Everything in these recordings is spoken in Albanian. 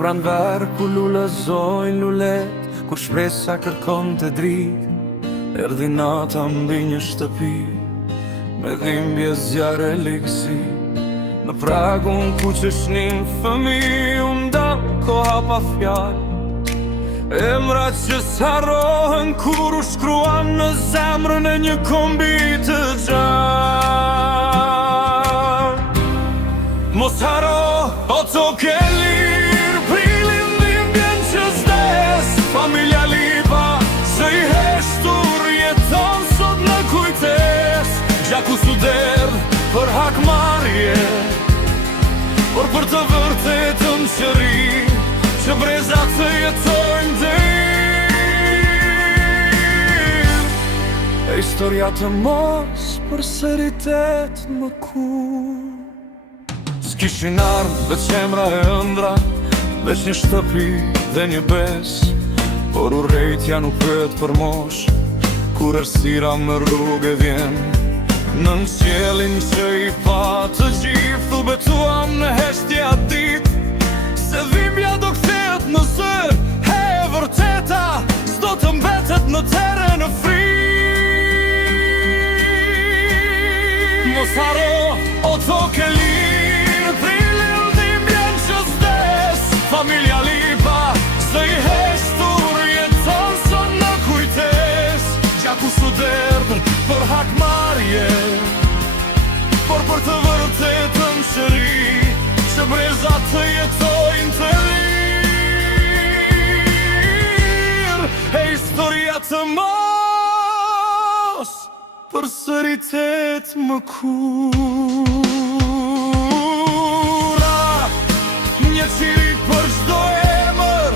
pranver ku lulezojnë lulet, kur shpresa kërkon të dritë. Erdhi nata mbi një shtëpi, me dhimbje zjarre liksi. Në pragun ku qeshnin fëmi, ndal koha pa fjallë. Emrat që s'harrohen kur u shkruan në zemrën e një kombi të gjallë. Mos haro, o toke lirë, prilin dhimbjen që s'des. Familja lipa, që i heshtur jeton sot në kujtes. Gjaku su derdh për hakmarje, por për të vërtetën që ri, që brezat të jetojnë dirë. E historia të mos për seritet më kur. S'kishin armë, veç emra e ëndra, veç një shtëpi dhe një bes. Por urrejtja nuk pret për mosh, kur errësira në rrugë vjen. Nën qiellin që i pa të gjithë, u betuam në heshtja ditë, se dhimbja do kthehet në zë, e vërteta s'do të mbetet në terren e fri. Mos haro, o toke lirë, prilin dhimbjen që s'des. Familja lipa, se i heshtur jeton sot në kujtes. Gjaku su derdh për hakmarje, por për të vërtetën që ri, që brezat të jetojnë të lirë. E historia të mos për seritet më kura. Një qirik për çdo emër,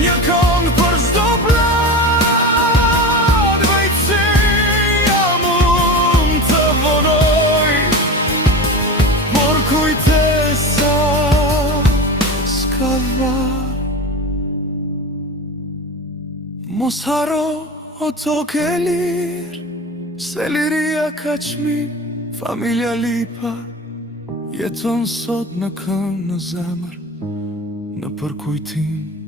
një këngë për çdo plan. Vejtësia mund të vonoj, por kujtesa s'ka vaj. Mos haro, o toke lirë, se liria ka çmim. Familja lipa jeton sot në këngë, në zemër, në përkujtim.